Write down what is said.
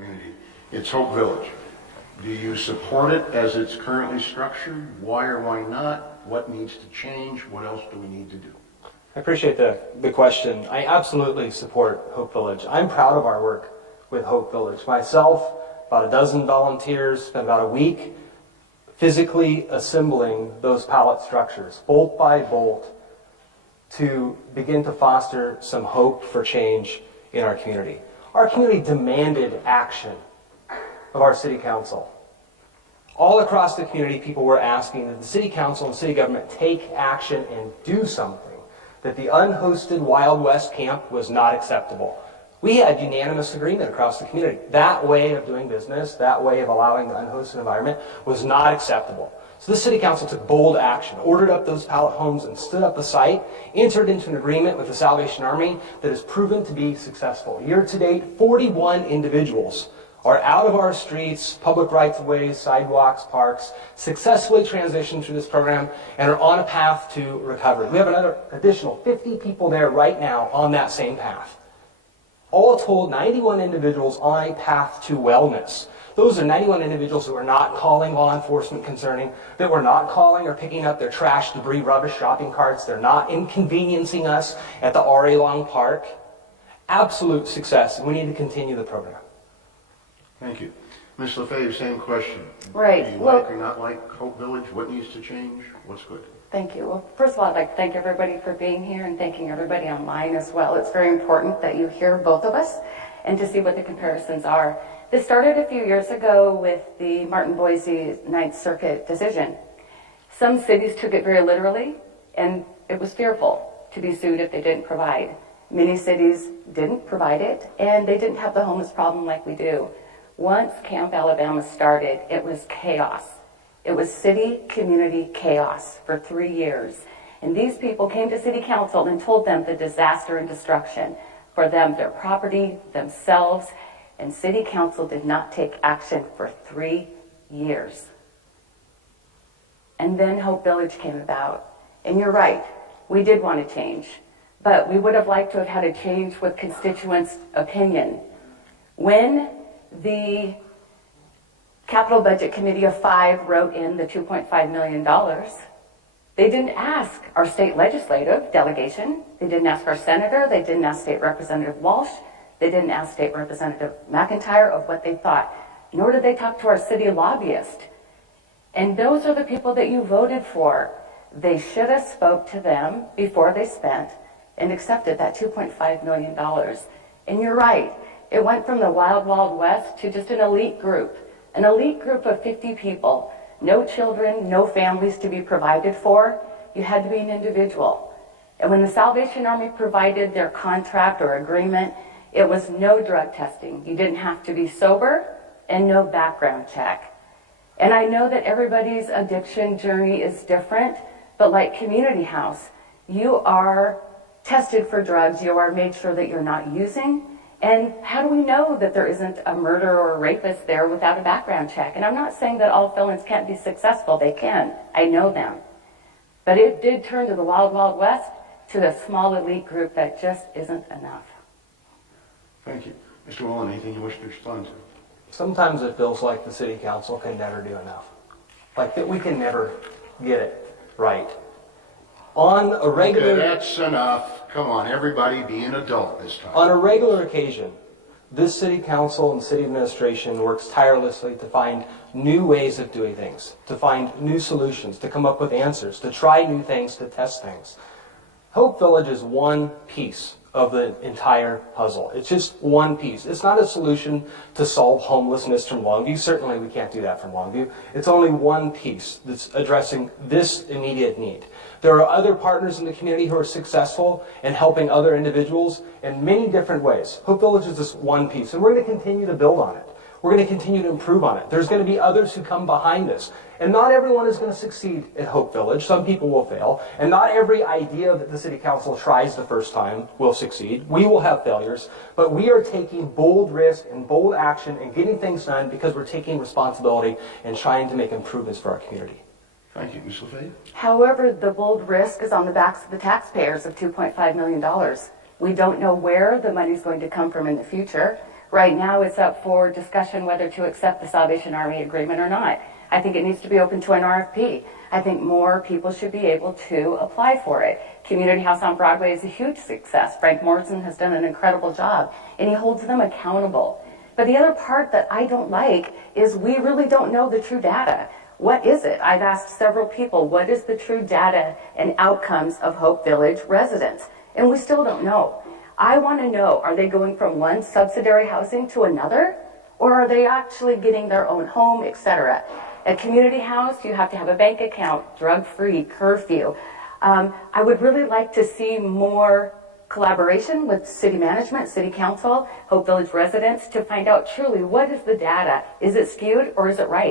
community. It's Hope Village. Do you support it as it's currently structured? Why or why not? What needs to change? What else do we need to do? I appreciate the question. I absolutely support Hope Village. I'm proud of our work with Hope Village. Myself, about a dozen volunteers, spent about a week physically assembling those pallet structures, bolt by bolt, to begin to foster some hope for change in our community. Our community demanded action of our city council. All across the community, people were asking that the city council and city government take action and do something, that the unhosted Wild West camp was not acceptable. We had unanimous agreement across the community. That way of doing business, that way of allowing the unhosted environment was not acceptable. So the city council took bold action, ordered up those pallet homes and stood up the site, entered into an agreement with the Salvation Army that has proven to be successful. Year to date, 41 individuals are out of our streets, public rights-of-ways, sidewalks, parks, successfully transitioned through this program and are on a path to recovery. We have another additional 50 people there right now on that same path. All told, 91 individuals on a path to wellness. Those are 91 individuals who are not calling law enforcement concerning, that were not calling or picking up their trash, debris, rubbish, shopping carts. They're not inconveniencing us at the R.A. Long Park. Absolute success, and we need to continue the program. Thank you. Ms. LaFave, same question. Right. Do you like or not like Hope Village? What needs to change? What's good? Thank you. Well, first of all, I'd like to thank everybody for being here and thanking everybody online as well. It's very important that you hear both of us and to see what the comparisons are. This started a few years ago with the Martin Boise Ninth Circuit decision. Some cities took it very literally, and it was fearful to be sued if they didn't provide. Many cities didn't provide it, and they didn't have the homeless problem like we do. Once Camp Alabama started, it was chaos. It was city-community chaos for 3 years. And these people came to city council and told them the disaster and destruction for them, their property, themselves, and city council did not take action for 3 years. And then Hope Village came about. And you're right, we did want to change, but we would have liked to have had a change with constituents' opinion. When the Capital Budget Committee of 5 wrote in the $2.5 million, they didn't ask our state legislative delegation, they didn't ask our senator, they didn't ask State Representative Walsh, they didn't ask State Representative McIntyre of what they thought, nor did they talk to our city lobbyist. And those are the people that you voted for. They should have spoke to them before they spent and accepted that $2.5 million. And you're right, it went from the wild, wild west to just an elite group of 50 people, no children, no families to be provided for. You had to be an individual. And when the Salvation Army provided their contract or agreement, it was no drug testing. You didn't have to be sober and no background check. And I know that everybody's addiction journey is different, but like Community House, you are tested for drugs, you are made sure that you're not using. And how do we know that there isn't a murderer or a rapist there without a background check? And I'm not saying that all felons can't be successful. They can. I know them. But it did turn to the wild, wild west, to the small elite group that just isn't enough. Thank you. Mr. Wallin, anything you wish to respond to? Sometimes it feels like the city council can never do enough. Like that we can never get it right. On a regular... Okay, that's enough. Come on, everybody be an adult this time. On a regular occasion, this city council and city administration works tirelessly to find new ways of doing things, to find new solutions, to come up with answers, to try new things, to test things. Hope Village is one piece of the entire puzzle. It's just one piece. It's not a solution to solve homelessness from Longview. Certainly we can't do that from Longview. It's only one piece that's addressing this immediate need. There are other partners in the community who are successful in helping other individuals in many different ways. Hope Village is just one piece, and we're going to continue to build on it. We're going to continue to improve on it. There's going to be others who come behind us. And not everyone is going to succeed at Hope Village. Some people will fail. And not every idea that the city council tries the first time will succeed. We will have failures. But we are taking bold risk and bold action and getting things done because we're taking responsibility and trying to make improvements for our community. Thank you. Ms. LaFave? However, the bold risk is on the backs of the taxpayers of $2.5 million. We don't know where the money is going to come from in the future. Right now, it's up for discussion whether to accept the Salvation Army agreement or not. I think it needs to be open to an RFP. I think more people should be able to apply for it. Community House on Broadway is a huge success. Frank Morrison has done an incredible job, and he holds them accountable. But the other part that I don't like is we really don't know the true data. What is it? I've asked several people, what is the true data and outcomes of Hope Village residents? And we still don't know. I want to know, are they going from one subsidiary housing to another? Or are they actually getting their own home, etc.? At Community House, you have to have a bank account, drug-free, curfew. I would really like to see more collaboration with city management, city council, Hope Village residents to find out truly what is the data. Is it skewed or is it right?